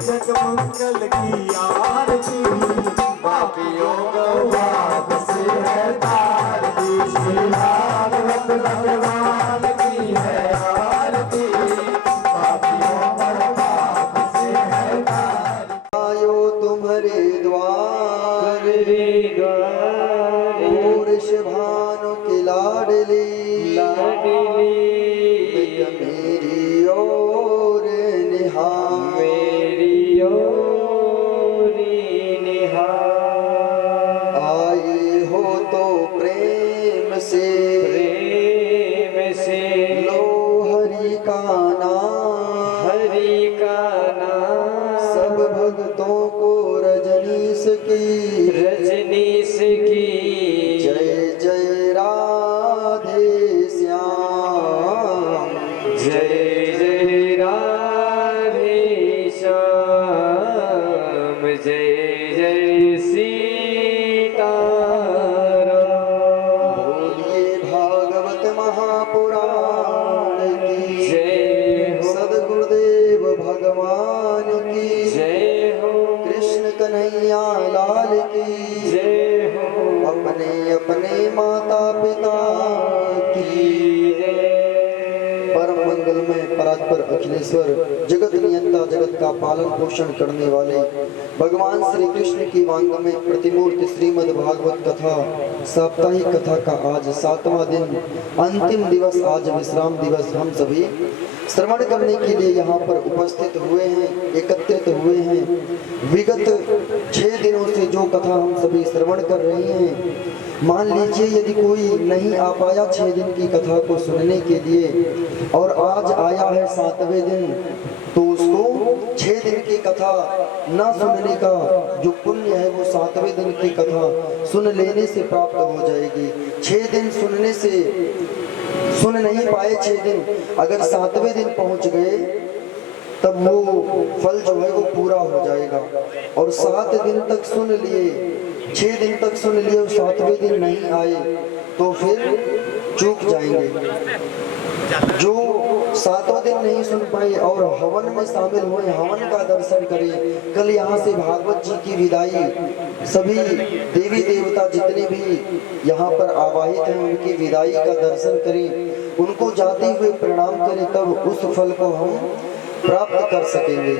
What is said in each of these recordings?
जगमंगल की आरती पापियों को वापस है तारती, श्री भागवत भगवान की है आरती, पापियों को वापस है तारती। आयो तुम्हारे द्वार और भानु की लाडली मेरी ओर निहार आए हो तो प्रेम से लो हरि का नाम सब भक्तों को रजनीश की जय जय राधे श्याम जय जय राधे श्याम जय जय सीताराम। बोलिए भागवत महापुराण की जय हो, सद्गुरुदेव भगवान की जय हो, कृष्ण कन्हैया लाल की जय हो, अपने अपने माता पिता की जय। परम मंगल में परात्पर अखिलेश्वर जगत नियंता जगत का पालन पोषण करने वाले भगवान श्री कृष्ण की वांग में प्रतिमूर्ति श्रीमद् भागवत कथा साप्ताहिक कथा का आज 7वां दिन अंतिम दिवस, आज विश्राम दिवस, हम सभी श्रवण करने के लिए यहाँ पर उपस्थित हुए हैं, एकत्रित हुए हैं। विगत 6 दिनों से जो कथा हम सभी श्रवण कर रहे हैं, मान लीजिए यदि कोई नहीं आ पाया 6 दिन की कथा को सुनने के लिए और आज आया है 7वें दिन, तो उसको 6 दिन की कथा न सुनने का जो पुण्य है वो 7वें दिन की कथा सुन लेने से प्राप्त हो जाएगी। 6 दिन सुनने से सुन नहीं पाए 6 दिन, अगर 7वें दिन पहुंच गए तब वो फल जो है वो पूरा हो जाएगा। और 7 दिन तक सुन लिए, 6 दिन तक सुन लिए और 7वें दिन नहीं आए तो फिर चूक जाएंगे। जो 7वां दिन नहीं सुन पाए और हवन में शामिल हुए, हवन का दर्शन करें। कल यहाँ से भागवत जी की विदाई सभी देवी देवता जितने भी यहाँ पर आवाहित हैं उनकी विदाई का दर्शन करें, उनको जाते हुए प्रणाम करें, तब उस फल को हम प्राप्त कर सकेंगे।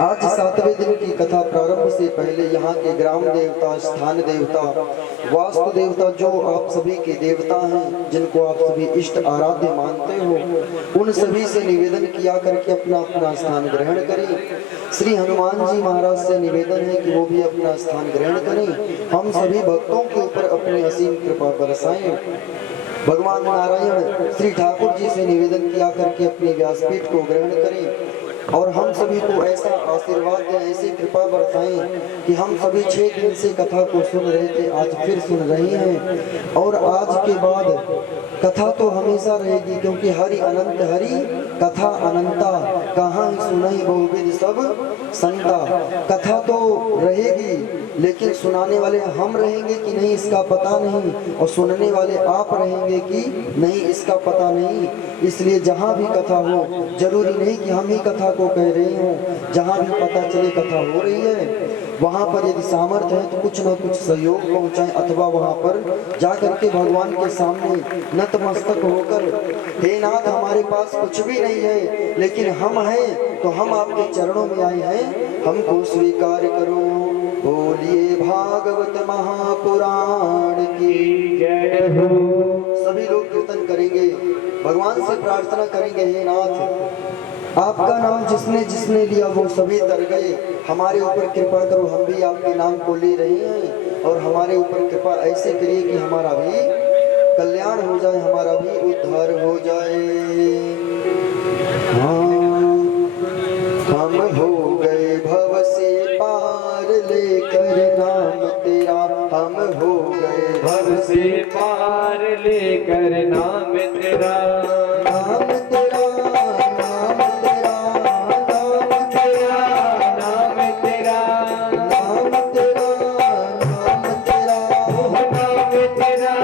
आज 7वें दिन की कथा प्रारंभ से पहले यहाँ के ग्राम देवता, स्थान देवता, वास्तु देवता जो आप सभी के देवता हैं, जिनको आप सभी इष्ट आराध्य मानते हो, उन सभी से निवेदन किया करके अपना अपना स्थान ग्रहण करें। श्री हनुमान जी महाराज से निवेदन है कि वो भी अपना स्थान ग्रहण करें। हम सभी भक्तों के ऊपर अपनी असीम कृपा बरसाएं। भगवान नारायण श्री ठाकुर जी से निवेदन किया करके अपनी व्यासपीठ को ग्रहण करें और हम सभी को ऐसा आशीर्वाद दें, ऐसी कृपा बरसाएं कि हम सभी 6 दिन से कथा को सुन रहे थे, आज फिर सुन रहे हैं। और आज के बाद कथा तो हमेशा रहेगी, क्योंकि हरि अनंत हरि कथा अनंता, कहाँ सुनई बहुविध सब संता। कथा तो रहेगी, लेकिन सुनाने वाले हम रहेंगे कि नहीं इसका पता नहीं, और सुनने वाले आप रहेंगे कि नहीं इसका पता नहीं। इसलिए जहाँ भी कथा हो, जरूरी नहीं कि हम ही कथा को कह रहे हो, जहाँ भी पता चले कथा हो रही है, वहाँ पर यदि सामर्थ्य है तो कुछ न कुछ सहयोग पहुँचाएं, अथवा वहाँ पर जा करके भगवान के सामने नतमस्तक होकर, हे नाथ हमारे पास कुछ भी नहीं है, लेकिन हम हैं तो हम आपके चरणों में आए हैं, हमको स्वीकार करो। बोलिए भागवत महापुराण की जय हो। सभी लोग कीर्तन करेंगे, भगवान से प्रार्थना करेंगे, हे नाथ आपका नाम जिसने जिसने लिया वो सभी तर गए, हमारे ऊपर कृपा करो, हम भी आपके नाम को ले रहे हैं, और हमारे ऊपर कृपा ऐसे करिए कि हमारा भी कल्याण हो जाए, हमारा भी उद्धार हो जाए। हाँ, हम हो गए भव से पार लेकर नाम तेरा, हम हो गए भव से पार लेकर नाम तेरा, नाम तेरा, नाम तेरा, नाम तेरा, नाम तेरा, नाम तेरा, नाम तेरा, नाम तेरा,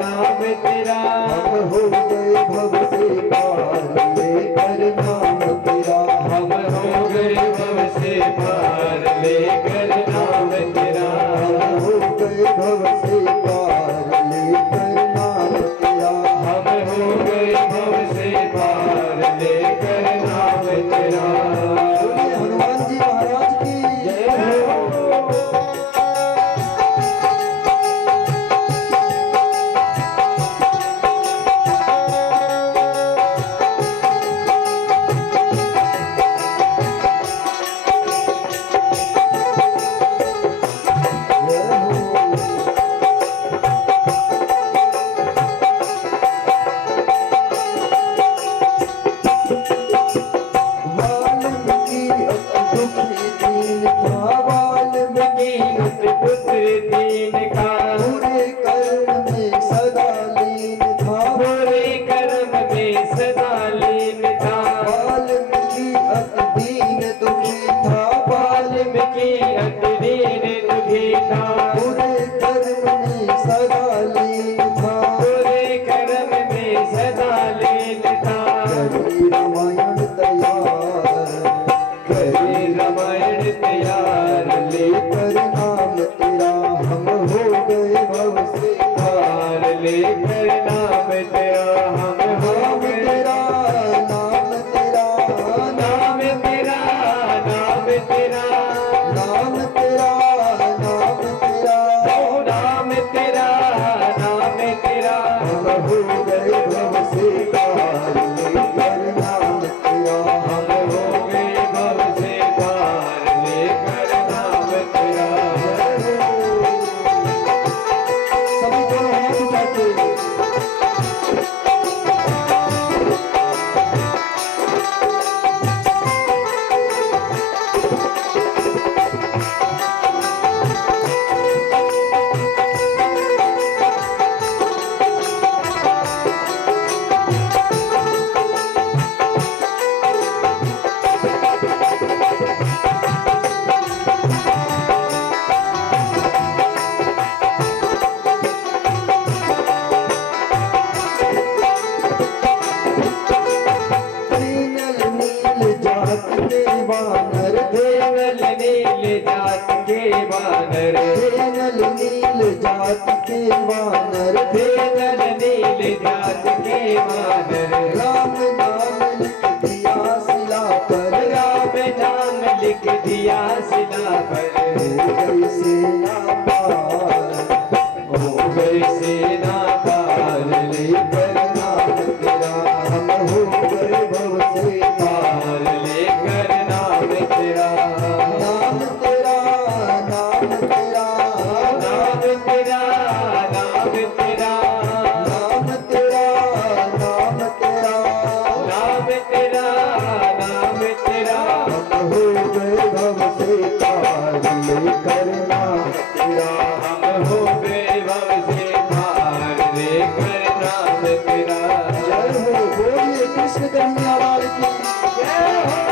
नाम तेरा। हम हो गए भव से पार लेकर नाम तेरा, हम हो गए भव से पार लेकर नाम तेरा, हम हो गए भव से पार लेकर नाम तेरा, हम हो गए भव से पार लेकर नाम तेरा। बोलिए हनुमान जी महाराज की जय हो। वाल्मीकि अति दुखी दीन था, वाल्मीकि अति पुत्र दीन का, बुरे कर्म में सदा लीन था, बुरे कर्म में सदा लीन था। वाल्मीकि अति दीन दुखी था, वाल्मीकि अति दीन दुखी था, बुरे कर्म में सदा लीन था, बुरे कर्म में सदा लीन था। करी रामायण तैयार, करी रामायण तैयार लेकर नाम तेरा, हम हो गए भव से पार लेकर नाम तेरा, हम हो नाम गए। तेरा, नाम तेरा, नाम तेरा, नाम तेरा, नाम तेरा, नाम तेरा, ओ नाम तेरा, नाम तेरा। हम हो गए भव से पार लेकर नाम तेरा, हम हो गए भव से पार लेकर नाम तेरा। सभी दोनों हाथ उठा के जात के वानर राम नाम लिख दिया शिला पर राम नाम लिख दिया शिला पर हो गई सेना पार हो गई सेना पार लेकर नाम तेरा हम हो गए भव से पार लेकर नाम तेरा नाम तेरा नाम तेरा नाम तेरा नाम तेरा नाम तेरा नाम तेरा नाम तेरा नाम तेरा हम हो गए भव से पार लेकर नाम तेरा हम हो गए भव से पार लेकर नाम तेरा जय हो बोलिए कृष्ण कन्हैया लाल की जय हो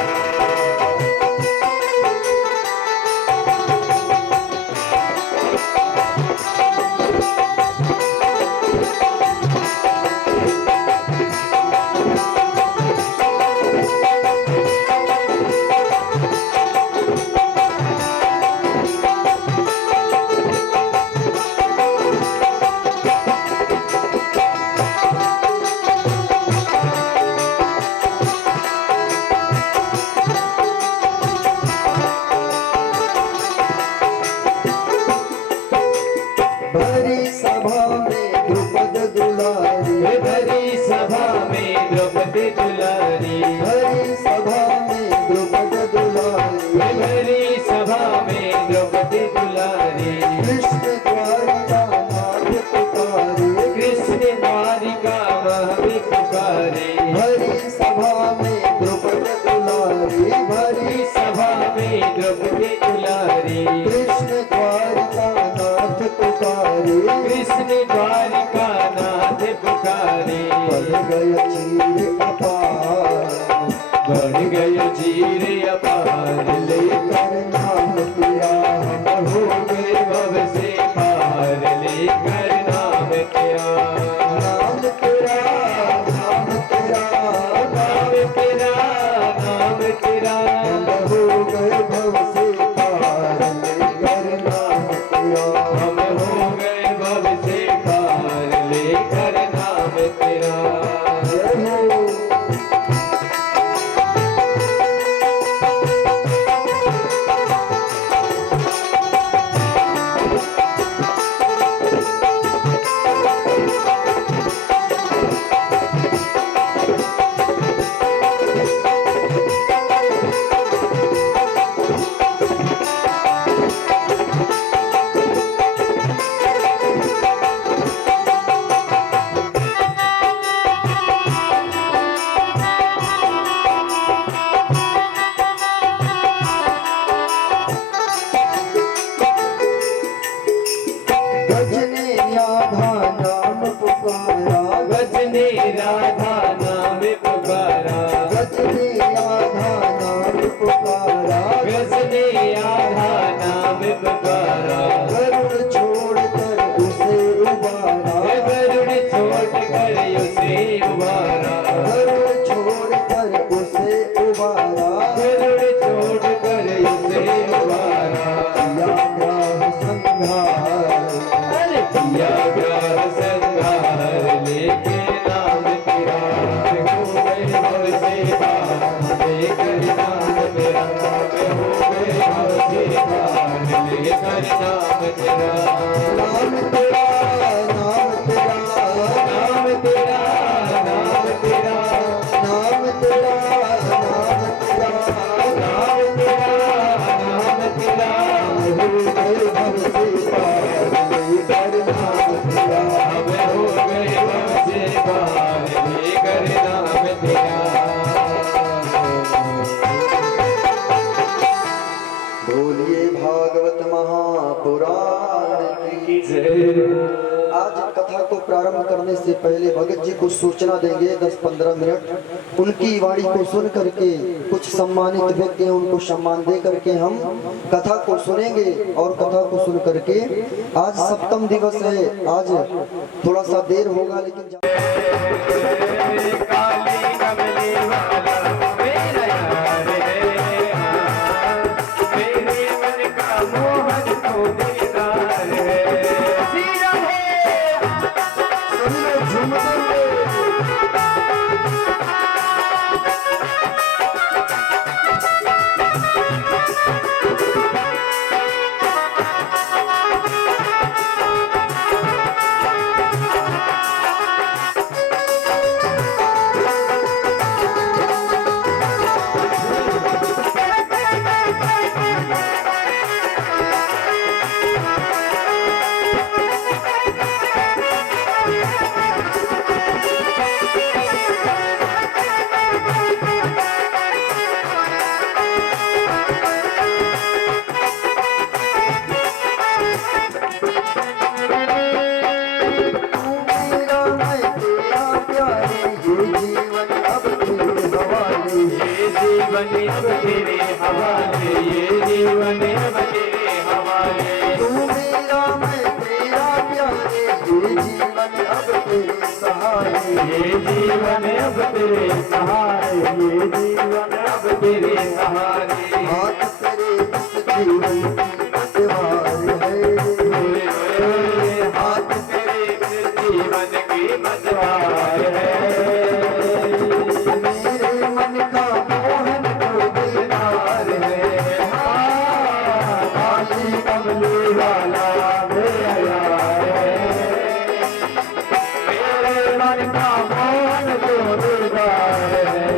भरी सभा में द्रुपद दुलारी भरी सभा में द्रौपदी दुलारी भरी सभा में द्रुपद दुलारी भरी सभा में द्रौपदी दुलारी कृष्ण द्वारिका नाथ पुकारे कृष्ण द्वारिका महवी पुकारे भरी सभा में द्रुपद दुलारी भरी सभा में द्रौपदी दुलारी कृष्ण द्वारिका नाथ पुकारे कृष्ण द्वारिका नाथ पुकारे बढ़ गया चीर अपार बढ़ गयो चीर अपार लेकर नाम तेरा हम हो गए भव से पार लेकर नाम तेरा नाम तेरा नाम तेरा नाम तेरा नाम तेरा हम हो गए भव से पार लेकर नाम तेरा हम हो गए भव से पार लेकर नाम तेरा जय हो गजने राधा नाम पुकारा भजने राधा नाम पुकारा गजने राधा नाम पुकारा भजने राधा नाम पुकारा गरुड़ छोड़कर उसे उबारा गरुड़ छोड़ कर उसे उबारा गरुड़ छोड़कर उसे उबारा गरुड़ छोड़ कर उसे उबारा किया ग्राह संघार अरे किया ग्रह संहार लेके नाम तेरा हो गए भव से पार लेकर नाम तेरा हो गए भव से पार लेकर नाम तेरा नाम तेरा नाम तेरा नाम तेरा नाम तेरा नाम तेरा नाम तेरा नाम तेरा नाम तेरा हो गए भव से पार लेकर नाम तेरा हम हो गए भव से पार लेकर नाम तेरा बोलिए भागवत महापुराण की जय आज कथा को प्रारंभ करने से पहले भगत जी को सूचना देंगे 10-15 मिनट उनकी वाणी को सुन करके कुछ सम्मानित व्यक्ति हैं उनको सम्मान दे करके हम कथा को सुनेंगे और कथा को सुन करके आज सप्तम दिवस है आज थोड़ा सा देर होगा लेकिन काली कमली वाला मेरा यार है मेरे मन का मोहन को दीदार है सभी लोग झूम झूमते हुए। जीवन अब तेरे हवाले, ये जीवन अब तेरे हवाले। तू मेरा मैं तेरा प्यारे, ये जीवन अब तेरे सहारे। ये जीवन अब तेरे सहारे, ये जीवन अब तेरे सहारे। हाथ तेरे इस जीवन की मझधार है। हाथ तेरे इस जीवन की मझधार है। मेरे मन का मोहन तो दिलदार है। काली कमली वाला मेरा यार है। मेरे मन का मोहन तो दिलदार है।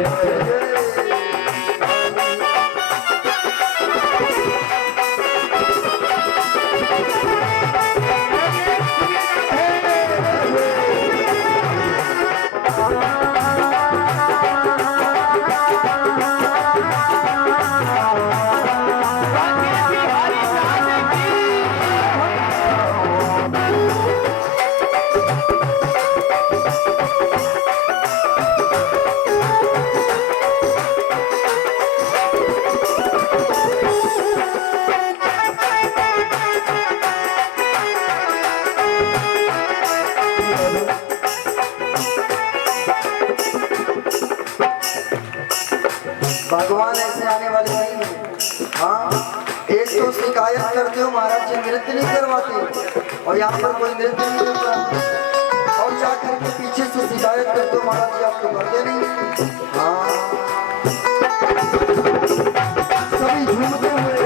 भगवान ऐसे आने वाले नहीं है। हाँ, एक तो शिकायत करते हो महाराज जी नृत्य नहीं करवाते, और यहाँ पर कोई नृत्य नहीं करता, और जाकर के पीछे से शिकायत करते हो महाराज जी आप तो करते नहीं। हाँ, सभी झूमते हुए।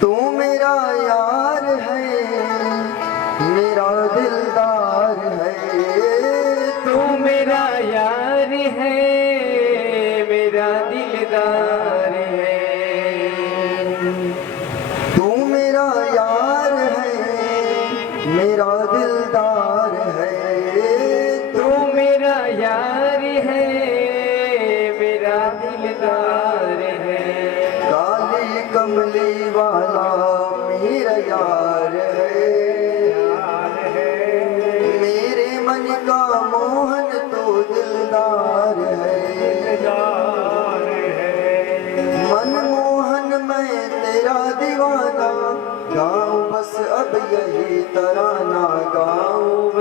तू मेरा यार है, मेरा दिलदार है। तू मेरा यार है, मेरा दिलदार है। तू मेरा यार है, मेरा दिलदार है। तू मेरा यार है, मेरा दिलदार है। काली कमली वाला मेरा यार है। मेरे मन का मोहन तो दिल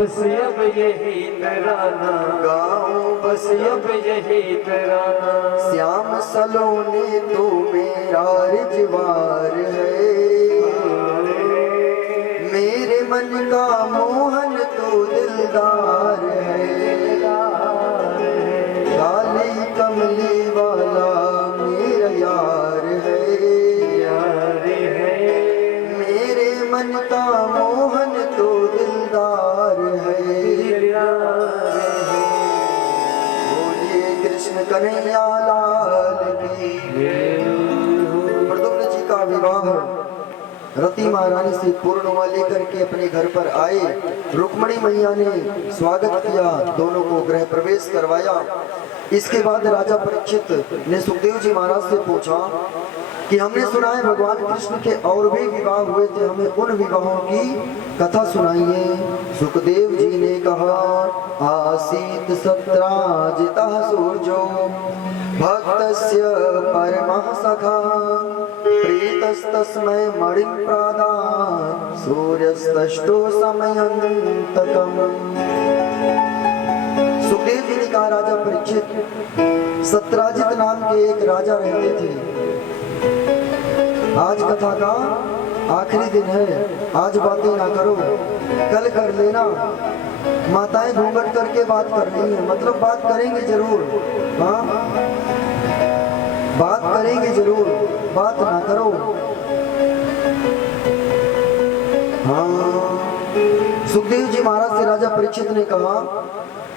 बस अब यही तराना, गाऊं बस अब यही तराना। श्याम सलोने तो मेरा रिजवार है, मेरे मन का मोहन तो दिलदार है। काली कमली वाला मेरा यार है, मेरे मन का मोहन तो दिलदार है। बोलिए कृष्ण कन्हैया लाल की। प्रद्युम्न जी का विवाह रति महारानी से पूर्ण हुआ लेकर के अपने घर पर आए। रुक्मणी मैया ने स्वागत किया, दोनों को गृह प्रवेश करवाया। इसके बाद राजा परीक्षित ने सुखदेव जी महाराज से पूछा कि हमने सुना है भगवान कृष्ण के और भी विवाह हुए थे, हमें उन विवाहों की कथा सुनाइए। सुखदेव जी ने कहा, आसीत सत्राजितः सूर्यो भक्तस्य परमः सखा, प्रीतस्तस्मै मणिं प्रदात् सूर्यस्तष्टो समयन्तकम्। सुखदेव जी ने कहा, राजा परीक्षित, सत्राजित नाम के एक राजा रहते थे। आज कथा का आखिरी दिन है, आज बातें ना करो, कल कर लेना। माताएं घूंघट करके बात कर रही है, मतलब बात करेंगे जरूर, हाँ बात करेंगे जरूर, बात ना करो। हाँ, सुखदेव जी महाराज से राजा परीक्षित ने कहा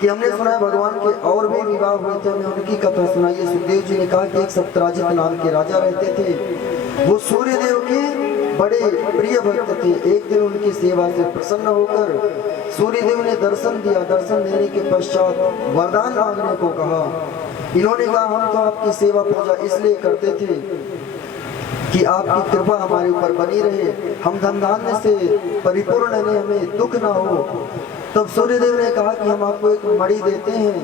कि हमने सुना है भगवान के और भी विवाह हुए थे, हमें उनकी कथा सुनाइए। सुखदेव जी ने कहा कि एक सत्राजित नाम के राजा रहते थे, वो सूर्य देव के बड़े प्रिय भक्त थे। एक दिन उनकी सेवा से प्रसन्न होकर सूर्य देव ने दर्शन दिया। दर्शन देने के पश्चात वरदान मांगने को कहा। इन्होंने कहा, हम तो आपकी सेवा पूजा इसलिए करते थे कि आपकी कृपा हमारे ऊपर बनी रहे, हम धन धान्य से परिपूर्ण रहे, हमें दुख ना हो। तब सूर्यदेव ने कहा कि हम आपको एक मणि देते हैं,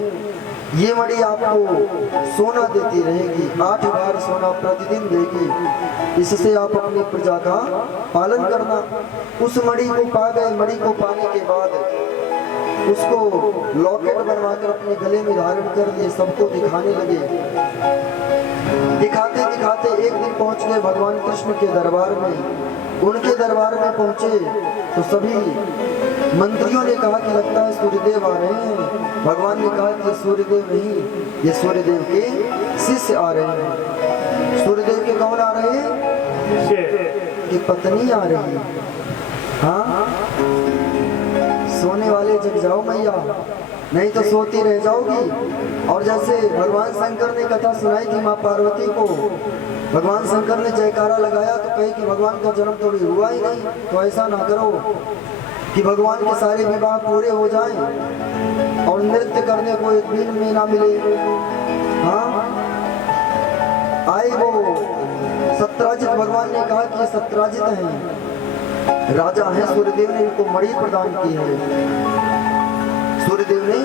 ये मणि आपको सोना देती रहेगी, 8 बार सोना प्रतिदिन देगी, इससे आप अपनी प्रजा का पालन करना। उस मणि को पा गए। मणि को पाने के बाद उसको लॉकेट बनवाकर अपने गले में धारण कर लिए, सबको दिखाने लगे। दिखाते दिखाते एक दिन पहुंच गए भगवान कृष्ण के दरबार में। उनके दरबार में पहुंचे तो सभी मंत्रियों ने कहा कि लगता है सूर्यदेव आ रहे हैं। भगवान ने कहा कि सूर्यदेव नहीं, ये सूर्यदेव के शिष्य आ रहे हैं। सूर्यदेव के कौन आ रहे हैं? कि पत्नी आ रही है। हाँ, सोने वाले जग जाओ मैया, नहीं तो सोती रह जाओगी। और जैसे भगवान शंकर ने कथा सुनाई थी माँ पार्वती को, भगवान शंकर ने जयकारा लगाया तो कहे कि भगवान का जन्म तो अभी हुआ ही नहीं। तो ऐसा ना करो कि भगवान के सारे विवाह पूरे हो जाएं और नृत्य करने को एक दिन में ना मिले। हाँ, आए वो सत्राजित। भगवान ने कहा कि सत्राजित हैं, राजा हैं। सूर्यदेव ने इनको मणि प्रदान की है। सूर्यदेव ने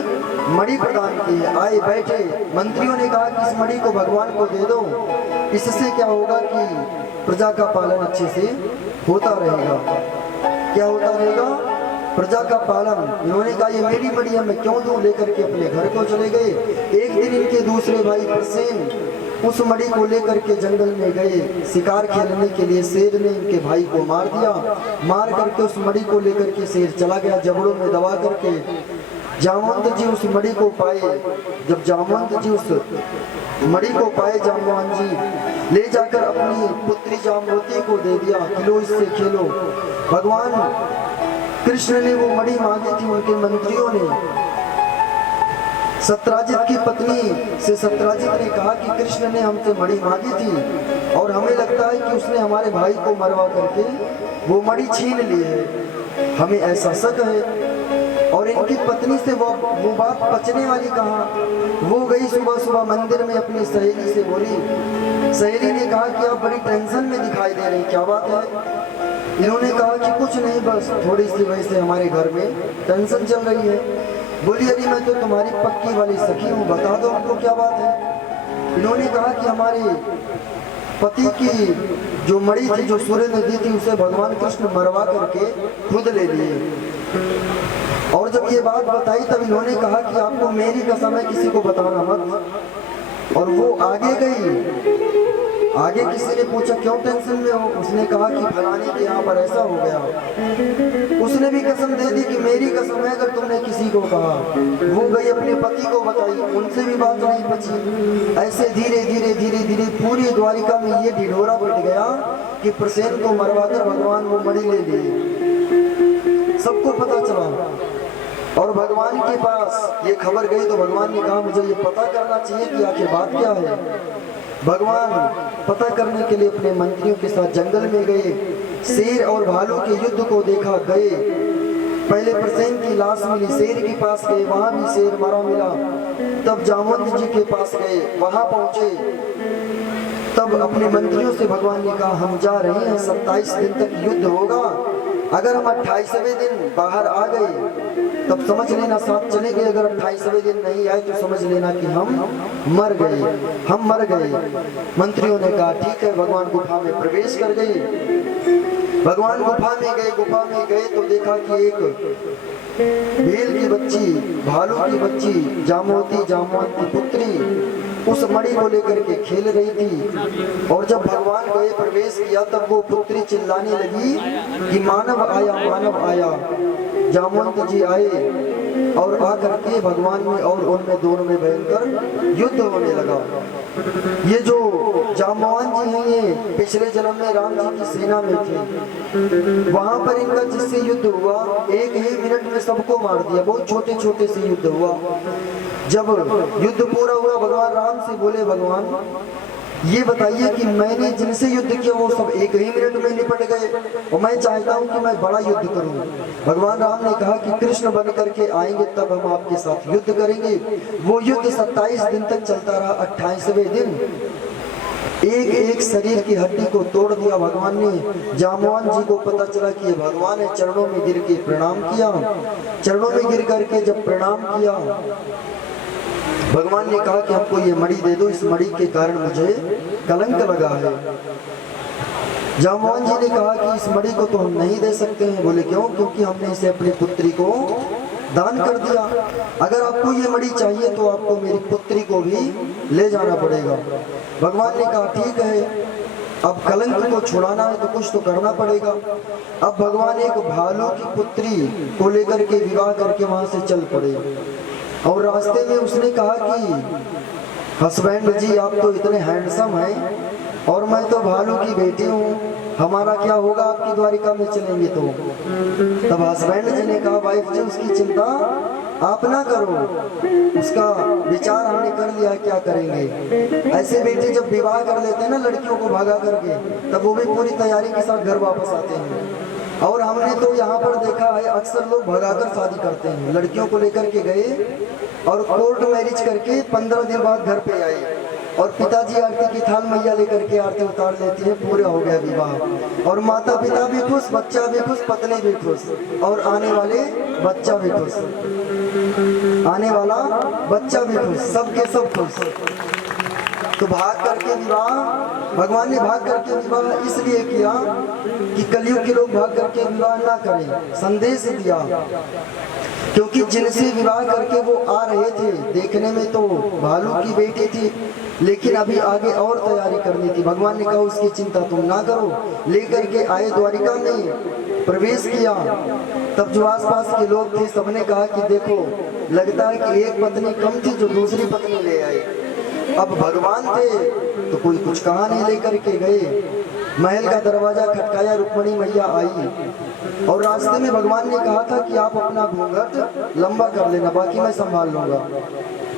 मणि प्रदान की है। आए बैठे। मंत्रियों ने कहा कि इस मणि को भगवान को दे दो, इससे क्या होगा कि प्रजा का पालन अच्छे से होता रहेगा। क्या होता रहेगा? प्रजा का पालन। इन्होंने कहा ये मेरी मणि है, मैं क्यों दूं? लेकर के अपने घर को चले गए। एक दिन इनके दूसरे भाई प्रसेन उस मणि को लेकर के जंगल में गए शिकार खेलने के लिए। शेर ने इनके भाई को मार दिया। मार करके उस मणि को लेकर के शेर चला गया जबड़ों में दबा करके। जामवंत जी उस मणि को पाए। जब जामवंत जी उस मणि को पाए, जामवान जी ले जाकर अपनी पुत्री जामवती को दे दिया कि लो इससे खेलो। भगवान कृष्ण ने वो मणि मांगी थी। उनके मंत्रियों ने सत्राजित की पत्नी से सत्राजित ने कहा कि कृष्ण ने हमसे मणि मांगी थी और हमें लगता है कि उसने हमारे भाई को मरवा करके वो मणि छीन ली है, हमें ऐसा शक है। और इनकी पत्नी से वो बात पचने वाली कहा। वो गई सुबह सुबह मंदिर में अपनी सहेली से बोली। सहेली ने कहा कि आप बड़ी टेंशन में दिखाई दे रही, क्या बात है? इन्होंने कहा कि कुछ नहीं, बस थोड़ी सी वैसे हमारे घर में टेंशन चल रही है। बोली अरे मैं तो तुम्हारी पक्की वाली सखी हूँ, बता दो हमको क्या बात है। इन्होंने कहा कि हमारे पति की जो मणि थी, जो सूर्य ने दी थी, उसे भगवान कृष्ण मरवा करके खुद ले लिए। और जब ये बात बताई तब इन्होंने कहा कि आपको मेरी कसम है किसी को बताना मत। और वो आगे गई। आगे किसी ने पूछा क्यों टेंशन में हो? उसने कहा कि फलाने के यहाँ पर ऐसा हो गया। उसने भी कसम दे दी कि मेरी कसम है अगर तुमने किसी को कहा। वो गई अपने पति को बताई, उनसे भी बात नहीं बची। ऐसे धीरे धीरे धीरे धीरे पूरी द्वारिका में ये ढिढोरा पिट गया कि प्रसेन को मरवाकर भगवान वो मणि ले लिए। सबको पता चला और भगवान के पास ये खबर गई तो भगवान ने कहा मुझे ये पता करना चाहिए कि आखिर बात क्या है। भगवान पता करने के लिए अपने मंत्रियों के साथ जंगल में गए। शेर और भालू के युद्ध को देखा गए। पहले प्रसेन की लाश मिली, शेर के पास गए, वहां भी शेर मरा मिला। तब जामवंत जी के पास गए, वहां पहुंचे। तब अपने मंत्रियों से भगवान ने कहा हम जा रहे हैं, 27 दिन तक युद्ध होगा। अगर हम 28वें दिन बाहर आ गए तब समझ लेना साथ चले गए। अगर 28वें दिन नहीं आए तो समझ लेना कि हम मर गए। मंत्रियों ने कहा ठीक है। भगवान गुफा में प्रवेश कर गए। भगवान गुफा में गए तो देखा कि एक भील की बच्ची, भालू की बच्ची, जामवंत की पुत्री उस मणि को लेकर के खेल रही थी। और जब भगवान गए प्रवेश किया तब वो पुत्री चिल्लाने लगी कि मानव आया। जामवंत जी आए और आकर के भगवान में और उनमें दोनों में भयंकर युद्ध होने लगा। ये जो जामवान जी हैं ये पिछले जन्म में राम जी की सेना में थे। वहां पर इनका जिससे युद्ध हुआ 1 ही मिनट में सबको मार दिया। बहुत छोटे छोटे से युद्ध हुआ। जब युद्ध पूरा हुआ भगवान राम से बोले भगवान ये बताइए कि मैंने जिनसे युद्ध किया वो सब 1 ही मिनट में निपट गए और मैं चाहता हूं कि मैं बड़ा युद्ध करूं। भगवान राम ने कहा कि कृष्ण बन करके आएंगे तब हम आपके साथ युद्ध करेंगे। वो युद्ध 27 दिन तक चलता रहा। 28वें दिन एक शरीर की हड्डी को तोड़ दिया भगवान ने। जामवान जी को पता चला कि ये भगवान है। चरणों में गिर के प्रणाम किया। चरणों में गिर करके जब प्रणाम किया भगवान ने कहा कि हमको ये मणि दे दो, इस मणि के कारण मुझे कलंक लगा है। जामवान जी ने कहा कि इस मणि को तो हम नहीं दे सकते हैं। बोले क्यों? क्योंकि हमने इसे अपनी पुत्री को दान कर दिया। अगर आपको ये मणि चाहिए तो आपको मेरी पुत्री को भी ले जाना पड़ेगा। भगवान ने कहा ठीक है, अब कलंक को छुड़ाना है तो कुछ तो करना पड़ेगा। अब भगवान एक भालू की पुत्री को लेकर के विवाह करके वहां से चल पड़े। और रास्ते में उसने कहा कि हस्बैंड जी आप तो इतने हैंडसम हैं और मैं तो भालू की बेटी हूँ, हमारा क्या होगा आपकी द्वारिका में चलेंगे तो। तब हस्बैंड जी ने कहा वाइफ जी उसकी चिंता आप ना करो, उसका विचार हमने कर लिया क्या करेंगे। ऐसे बेटे जब विवाह कर लेते हैं ना लड़कियों को भगा करके तब वो भी पूरी तैयारी के साथ घर वापस आते हैं। और हमने तो यहाँ पर देखा है अक्सर लोग भगाकर शादी करते हैं। लड़कियों को लेकर के गए और कोर्ट मैरिज करके 15 दिन बाद घर पे आए और पिताजी आरती की थाल मैया लेकर के आरती उतार लेती है। पूरा हो गया विवाह और माता पिता भी खुश, बच्चा भी खुश, पत्नी भी खुश और आने वाले बच्चा भी खुश, आने वाला बच्चा भी खुश, सबके सब खुश। तो भाग करके विवाह, भगवान ने भाग करके विवाह इसलिए किया कि कलयुग के लोग भाग करके विवाह ना करें। संदेश दिया क्योंकि जिनसे विवाह करके वो आ रहे थे देखने में तो भालू की बेटी थी, लेकिन अभी आगे और तैयारी करनी थी। भगवान ने कहा उसकी चिंता तुम ना करो। लेकर के आए द्वारिका में प्रवेश किया। तब जो आसपास के लोग थे सबने कहा कि देखो लगता है कि एक पत्नी कम थी जो दूसरी पत्नी ले आई। अब भगवान थे तो कोई कुछ कहा नहीं, लेकर के गए। महल का दरवाजा खटकाया, रुक्मणी मैया आई और रास्ते में भगवान ने कहा था कि आप अपना घूंघट लंबा कर लेना, बाकी मैं संभाल लूंगा।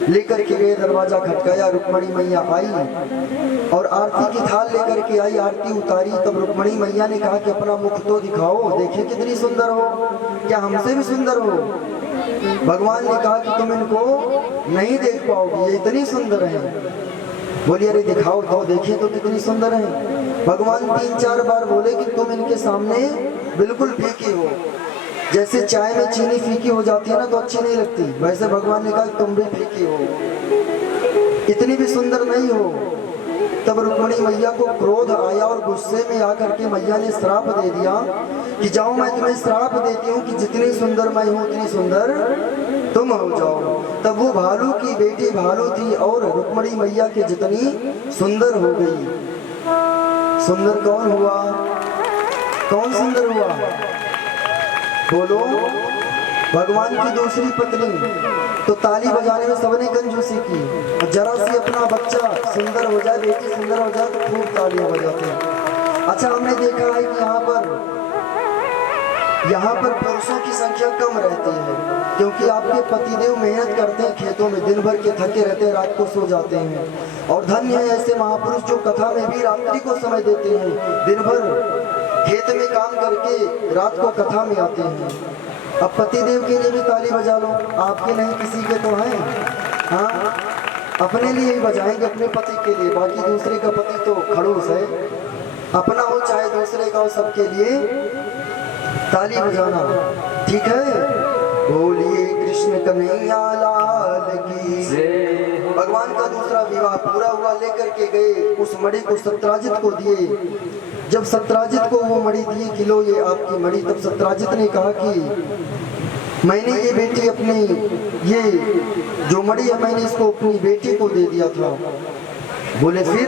लेकर के गए, दरवाजा खटकाया, रुक्मणी मैया आई और आरती की थाल लेकर के आई, आरती उतारी। तब रुक्मणी मैया ने कहा कि अपना मुख तो दिखाओ, देखिए कितनी सुंदर हो, क्या हमसे भी सुंदर हो। भगवान ने कहा कि तुम इनको नहीं देख पाओगे, ये इतनी सुंदर है। बोलिए अरे दिखाओ तो, देखिए तो कितनी सुंदर है। भगवान 3-4 बार बोले कि तुम इनके सामने बिल्कुल फीकी हो, जैसे चाय में चीनी फीकी हो जाती है ना तो अच्छी नहीं लगती, वैसे भगवान ने कहा तुम भी फीकी हो, इतनी भी सुंदर नहीं हो। तब रुक्मणी मैया को क्रोध आया और गुस्से में आकर के मैया ने श्राप दे दिया कि जाओ मैं तुम्हें श्राप देती हूँ कि जितनी सुंदर मैं हूँ उतनी सुंदर तुम हो जाओ। तब वो भालू की बेटी भालू थी और रुक्मणी मैया के जितनी सुंदर हो गई। सुंदर कौन हुआ? कौन सुंदर हुआ? बोलो। भगवान की दूसरी पत्नी। तो ताली बजाने में सबने कंजूसी की, और जरा सी अपना बच्चा सुंदर हो जाए, बेटी सुंदर हो जाए तो खूब तालियां बजाते हैं। अच्छा, हमने देखा है कि यहाँ पर पुरुषों की संख्या कम रहती है, क्योंकि आपके पतिदेव मेहनत करते हैं खेतों में, दिन भर के थके रहते हैं, रात को सो जाते हैं। और धन्य है ऐसे महापुरुष जो कथा में भी रात्रि को समय देते हैं, दिन भर खेत में काम करके रात को कथा में आते हैं। अब पतिदेव के लिए भी ताली बजा लो, आपके नहीं किसी के तो हैं। हाँ, अपने लिए ही बजाएंगे, अपने पति के लिए, बाकी दूसरे का पति तो खड़ूस है। अपना हो चाहे दूसरे का हो, सबके लिए ताली बजाना, ठीक है। बोलिए कृष्ण कन्हैया लाल की जय। भगवान का दूसरा विवाह पूरा हुआ, लेकर के गए उस मणि को सत्राजित को दिए। जब सत्राजित को वो मणि दिए कि लो ये आपकी मणि, तब सत्राजित ने कहा कि मैंने ये बेटी अपनी, ये जो मणि है मैंने इसको अपनी बेटी को दे दिया था। बोले फिर?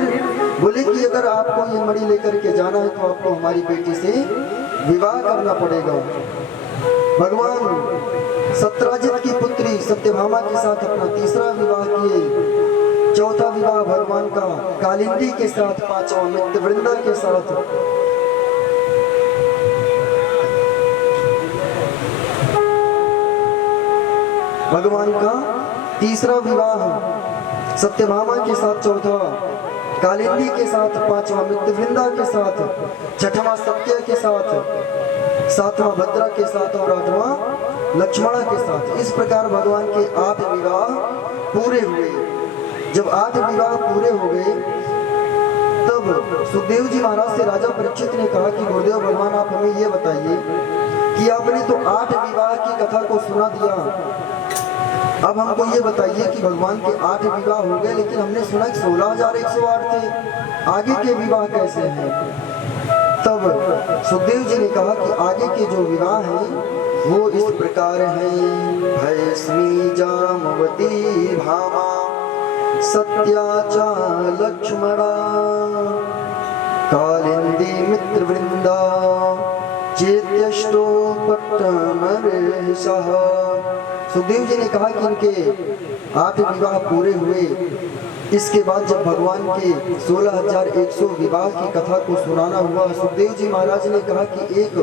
बोले कि अगर आपको ये मणि लेकर के जाना है तो आपको हमारी बेटी से विवाह करना पड़ेगा। भगवान सत्राजित की पुत्री सत्यभामा के साथ अपना तीसरा विवाह किए। चौथा विवाह भगवान का कालिंदी के साथ, पांचवा मित्रवृंदा के साथ। भगवान का तीसरा विवाह सत्यभामा के साथ, चौथा कालिंदी के साथ, पांचवा मित्रवृंदा के साथ, छठवां सत्य के साथ, सातवां भद्रा के साथ और आठवां लक्ष्मणा के साथ। इस प्रकार भगवान के 8 विवाह पूरे हुए। जब 8 विवाह पूरे हो गए तब सुखदेव जी महाराज से राजा परीक्षित ने कहा कि गुरुदेव भगवान आप हमें ये बताइए कि आपने तो 8 विवाह की कथा को सुना दिया, अब हमको ये बताइए कि भगवान के 8 विवाह हो गए, लेकिन हमने सुना कि 16,108 थे, आगे के विवाह कैसे हैं? तब सुखदेव जी ने कहा कि आगे के जो विवाह हैं वो इस प्रकार हैं। भैस्मी जामवती भामा सत्याचा लक्ष्मणा कालिंदी मित्रवृंदा चेत्यष्टो पट्टमर्षः। सुखदेव जी ने कहा कि इनके 8 विवाह पूरे हुए। इसके बाद जब भगवान के 16,100 विवाह की कथा को सुनाना हुआ, सुखदेव जी महाराज ने कहा कि एक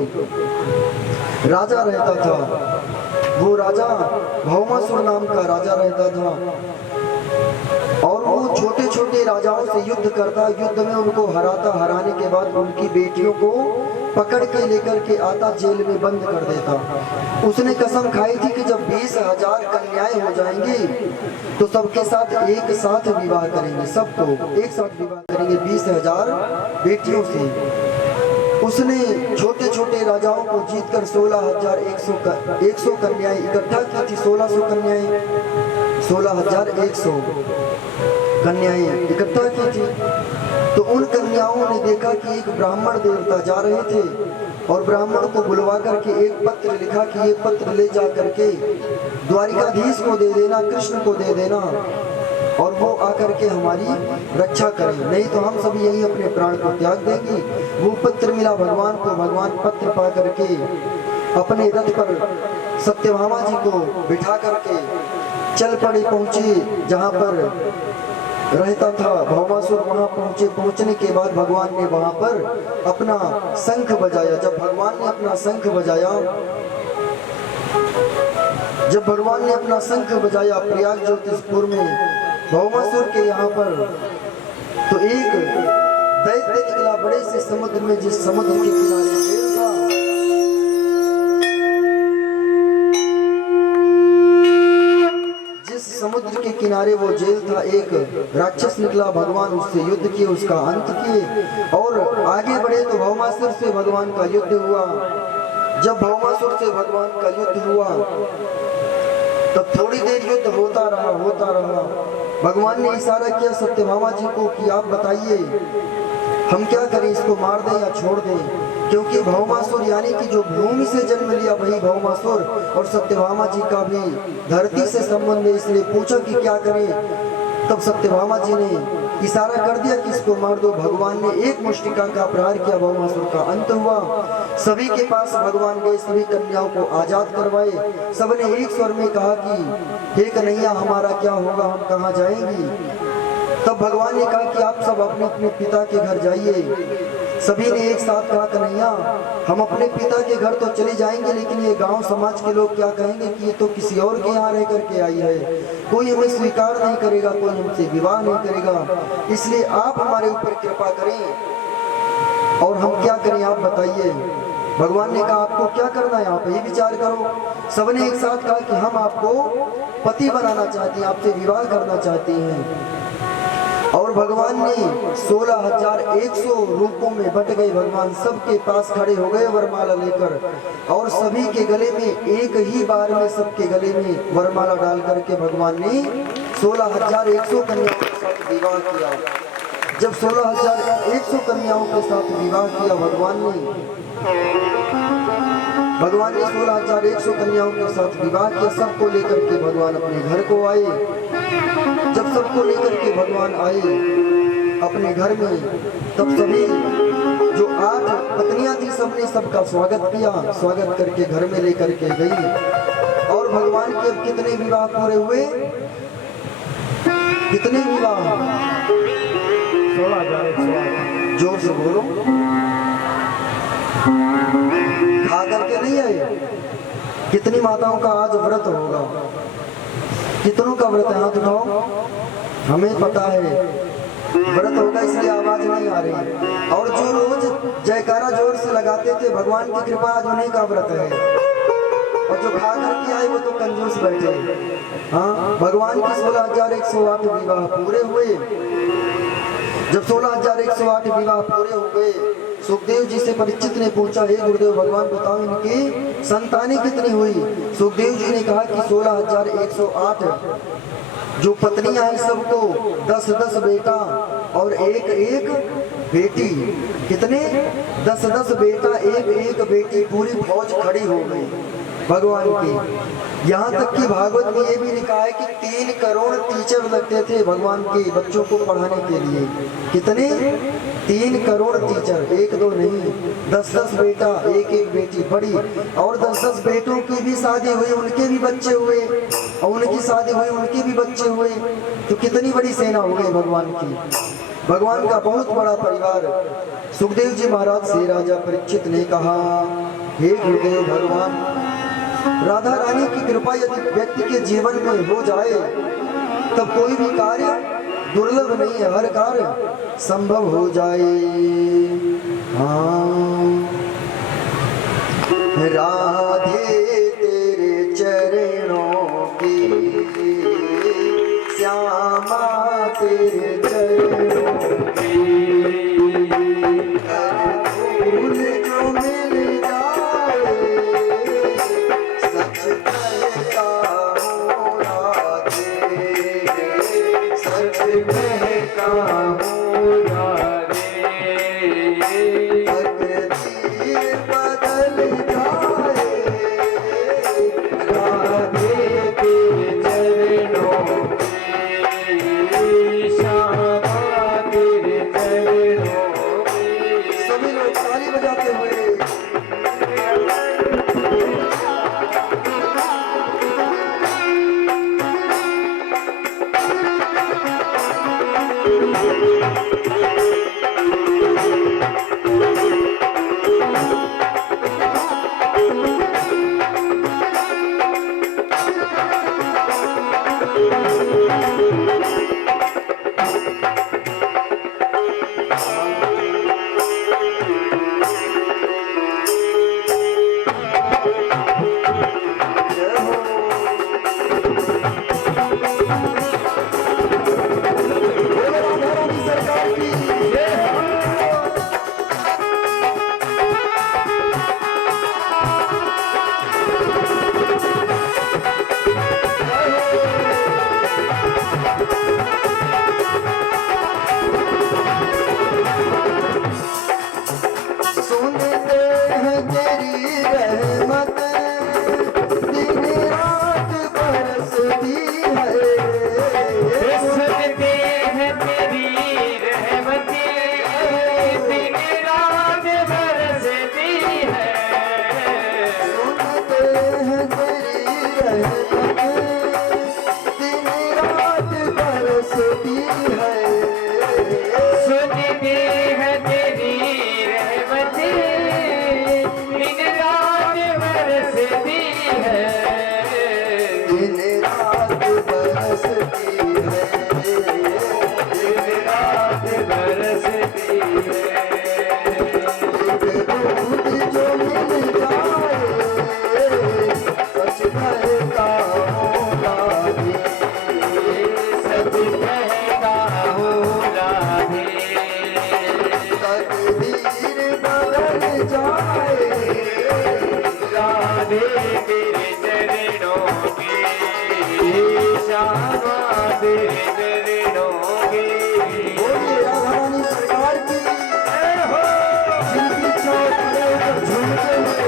राजा रहता था, वो राजा भौमासुर नाम का राजा रहता था, और वो छोटे छोटे राजाओं से युद्ध करता, युद्ध में उनको हराता, हराने के बाद उनकी बेटियों को पकड़ के लेकर के आता, जेल में बंद कर देता। उसने कसम खाई थी कि जब 20,000 कन्याएं हो जाएंगी तो सबके साथ एक साथ विवाह करेंगे, सबको एक साथ विवाह करेंगे 20,000 बेटियों से। उसने छोटे छोटे राजाओं को जीतकर 16,100 कन्याएं इकट्ठा की थी। 1600 कन्याएं, 16,100 कन्याएं इकट्ठा की थी। तो उन कन्याओं ने देखा कि एक ब्राह्मण देवता जा रहे थे, और ब्राह्मण को बुलवा करके एक पत्र लिखा कि ये पत्र ले जा करके द्वारिकाधीश को दे देना, कृष्ण को दे देना, और वो आकर के हमारी रक्षा करें, नहीं तो हम सब यही अपने प्राण को त्याग देंगे। वो पत्र मिला भगवान को। भगवान पत्र पा करके अपने रथ पर सत्यभामा जी को बिठा करके चल पड़े, पहुंचे जहां पर रहता था भौमासुर। वहां पहुंचे, पहुंचने के बाद भगवान ने वहां पर अपना शंख बजाया। जब भगवान ने अपना शंख बजाया, जब भगवान ने अपना शंख बजाया प्रयाग ज्योतिषपुर में भौमासुर के यहाँ पर, तो एक दैत्य निकला बड़े से समुद्र में, जिस समुद्र के किनारे जेल था। जिस समुद्र के किनारे वो जेल था, एक राक्षस निकला, भगवान उससे युद्ध किए, उसका अंत किए और आगे बढ़े। तो भौमासुर से भगवान का युद्ध हुआ। जब भौमासुर से भगवान का युद्ध हुआ तब थोड़ी देर युद्ध होता रहा, होता रहा। भगवान ने इशारा किया सत्यभामा जी को कि आप बताइए हम क्या करें, इसको मार दें या छोड़ दें। क्योंकि भौमासुर यानी कि जो भूमि से जन्म लिया वही भौमासुर, और सत्यभामा जी का भी धरती से संबंध है। इसलिए पूछा कि क्या करें, तब सत्यभामा जी ने इशारा कर दिया कि इसको मार दो। भगवान ने एक मुष्टिका का प्रहार किया, भौमासुर का अंत हुआ। सभी के पास भगवान गए, सभी कन्याओं को आजाद करवाए। सबने एक स्वर में कहा कि हे कन्हैया हमारा क्या होगा, हम कहाँ जाएंगी। तब भगवान ने कहा कि आप सब अपने अपने पिता के घर जाइए। सभी ने एक साथ कहा कन्हैया हम अपने पिता के घर तो चले जाएंगे, लेकिन ये गांव समाज के लोग क्या कहेंगे कि ये तो किसी और के यहाँ रह करके आई है, कोई हमें स्वीकार नहीं करेगा, कोई हमसे विवाह नहीं करेगा। इसलिए आप हमारे ऊपर कृपा करें और हम क्या करें आप बताइए। भगवान ने कहा आपको क्या करना है, आप ही विचार करो। सबने एक साथ कहा कि हम आपको पति बनाना चाहते हैं, आपसे विवाह करना चाहते हैं। और भगवान ने 16,100 रूपों में बट गए। भगवान सबके पास खड़े हो गए वरमाला लेकर, और सभी के गले में एक ही बार में सबके गले में वरमाला डाल करके भगवान ने 16,100 कन्याओं के साथ विवाह किया। जब 16,100 कन्याओं के साथ विवाह किया भगवान ने 16,100 कन्याओं के साथ विवाह किया। सबको लेकर के भगवान अपने घर को आए। जब सबको लेकर के भगवान आए अपने घर में, तब सभी जो 8 पत्नियां थी सबने सबका स्वागत किया। स्वागत करके घर में लेकर के गई। और भगवान के अब कितने विवाह पूरे हुए, कितने विवाह, 16,108। जोर से बोलो, खा करके नहीं आए। कितनी माताओं का आज व्रत होगा, कितनों का व्रत है, हाथ उठाओ। हमें पता है व्रत होगा, इसलिए आवाज नहीं आ रही। और जो रोज जयकारा जोर से लगाते थे, भगवान की कृपा आज उन्हीं का व्रत है। और जो खा करके आए वो तो कंजूस बैठे। हाँ, भगवान की 16,108 विवाह पूरे हुए। जब 16,108 विवाह पूरे हो गए, सुखदेव जी से परीक्षित ने पूछा हे गुरुदेव भगवान बताओ इनकी संतानें कितनी हुई। सुखदेव जी ने कहा कि 16,108 जो पत्नियां हैं सबको 10-10 बेटा और एक बेटी। कितने, 10-10 बेटा, एक बेटी, पूरी फौज खड़ी हो गई भगवान की। यहाँ तक कि भागवत में ये भी लिखा है कि 3 करोड़ टीचर लगते थे भगवान के बच्चों को पढ़ाने के लिए। कितने, 3 करोड़ टीचर, 1-2 नहीं, 10-10 बेटा, एक बेटी बड़ी। और 10-10 बेटों की भी शादी हुई, उनके भी बच्चे हुए, और उनकी शादी हुई, उनके भी बच्चे हुए। तो कितनी बड़ी सेना हो गई भगवान की। भगवान का बहुत बड़ा परिवार। सुखदेव जी महाराज से राजा परीक्षित ने कहा हे गुरुदेव भगवान, राधा रानी की कृपा यदि व्यक्ति के जीवन में हो जाए तब कोई भी कार्य दुर्लभ नहीं है, हर कार्य संभव हो जाए। हाँ, राधे तेरे चरणों की, श्यामा तेरे चरणों की, फूल जो मिल जाए सच कहता हूँ राधे, सच कहता हूँ राधे। तकदीर बदल जाए राधे तेरे चरणों की, श्यामा तेरे चरणों की। सभी लोग ताली बजाते हुए चरणों की। बोलिए राधा रानी सरकार की। जिनकी चाल खड़े होकर झूमते हुए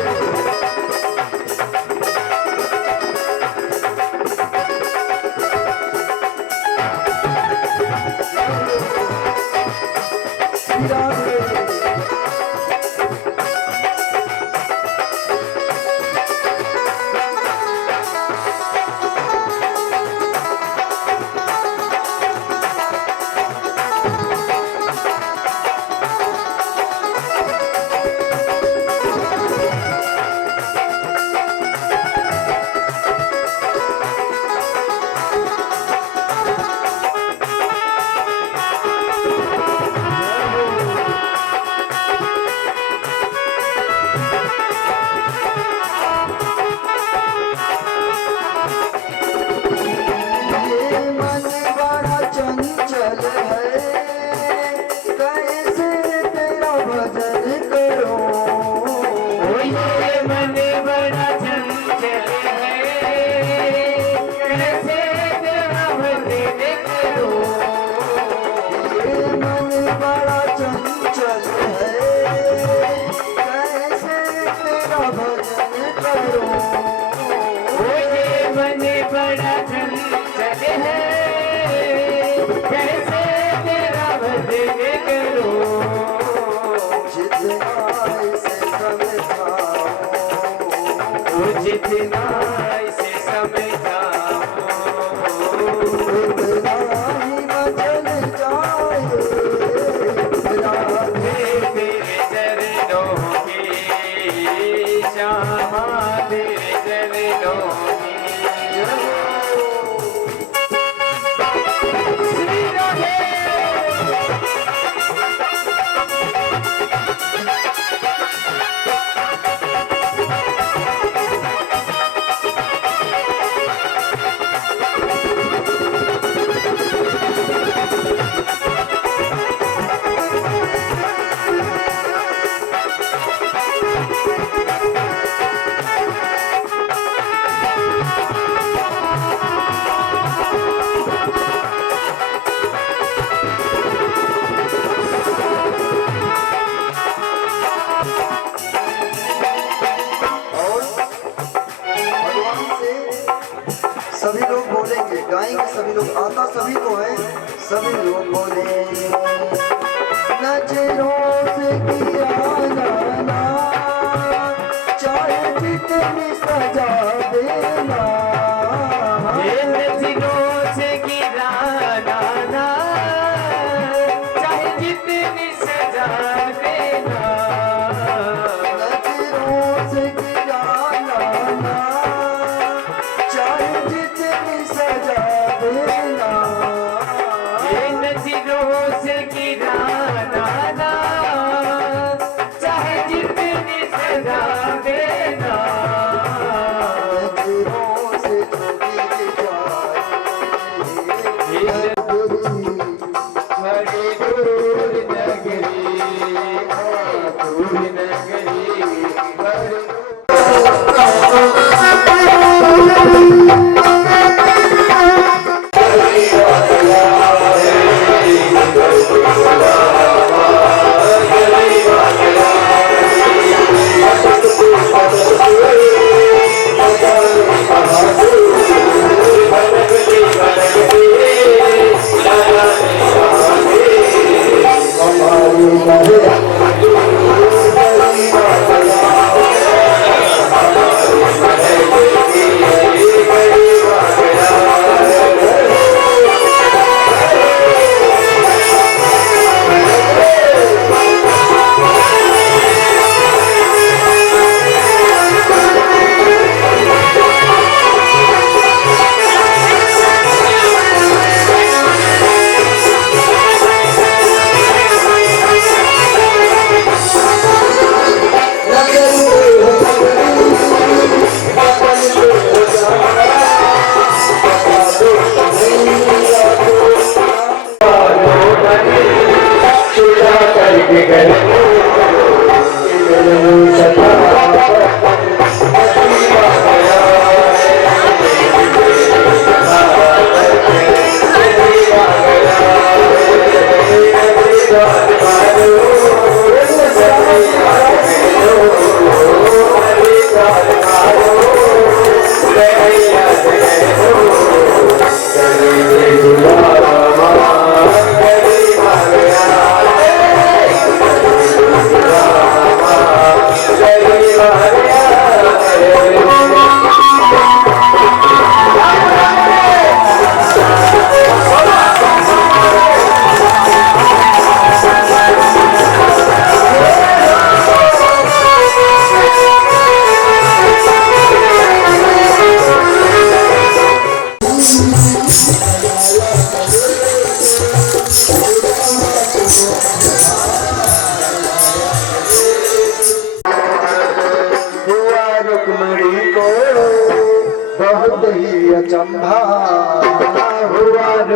श्री राधे। जितना इसे समझाओ उतना ही मचल जाए राधे। तेरे चरणों की श्यामा तेरे चरणों की। श्री राधे। सभी लोग बोलेंगे, गाएंगे सभी लोग, आता सभी को है। सभी लोग बोलेंगे नजरों से किया नाना चाहे जितनी सजा देना। नजरों से गिराना ना चाहे जितनी सजा देना। नजरों से किया नाना चाहे जितनी सजा देना। नजरों से गिराना ना चाहे जितनी सजा देना। नजरों से जो गिर जाए बड़ी दूर नगरी दूर नगरी बड़ी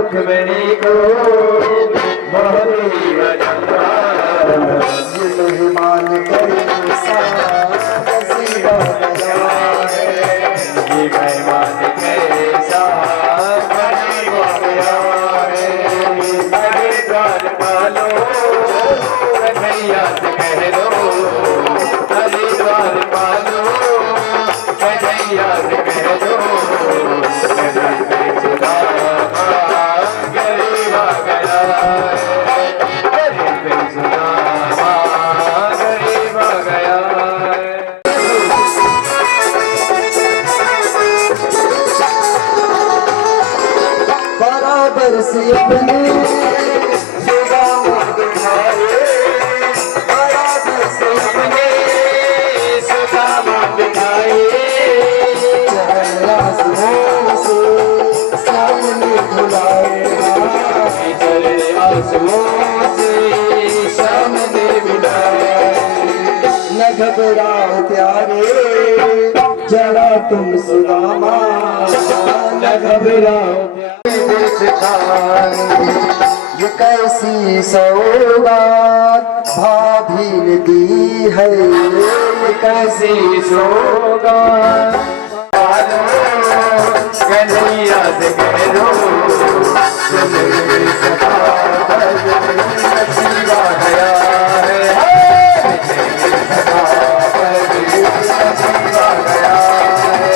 रुक्मिणी को बहुत ही वचनवा ये मेहमान कैसा नसीबा गया है। ये मेहमान कैसा नसीबा गया है। अरे द्वार पालो कन्हैया से कह दो, अरे द्वार पालो कन्हैया से कह दो, गरीब सुदामा गरीब आ गया है, गरीब सुदामा गरीब आ गया है। बराबर से अपने सुदामा दिखाए, बराबर से अपने सुदामा दिखाए, चेहरा से सामने बुलाए। चले आंसुओं से सामने मिलाए। न घबराओ प्यारे जरा तुम सुदामा, न घबराओ ये कैसी सौगात भाभी ने दी है, ये कैसी कैसी सौगात कन्हैया से कह दो, जिंदगी सदा नसीब आ गया है, सदा नसीब आ गया है,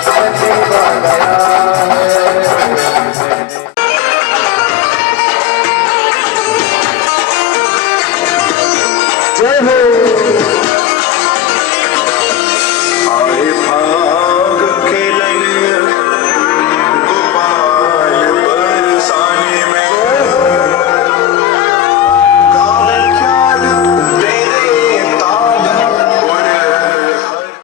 नसीब आ गया है। जय हो।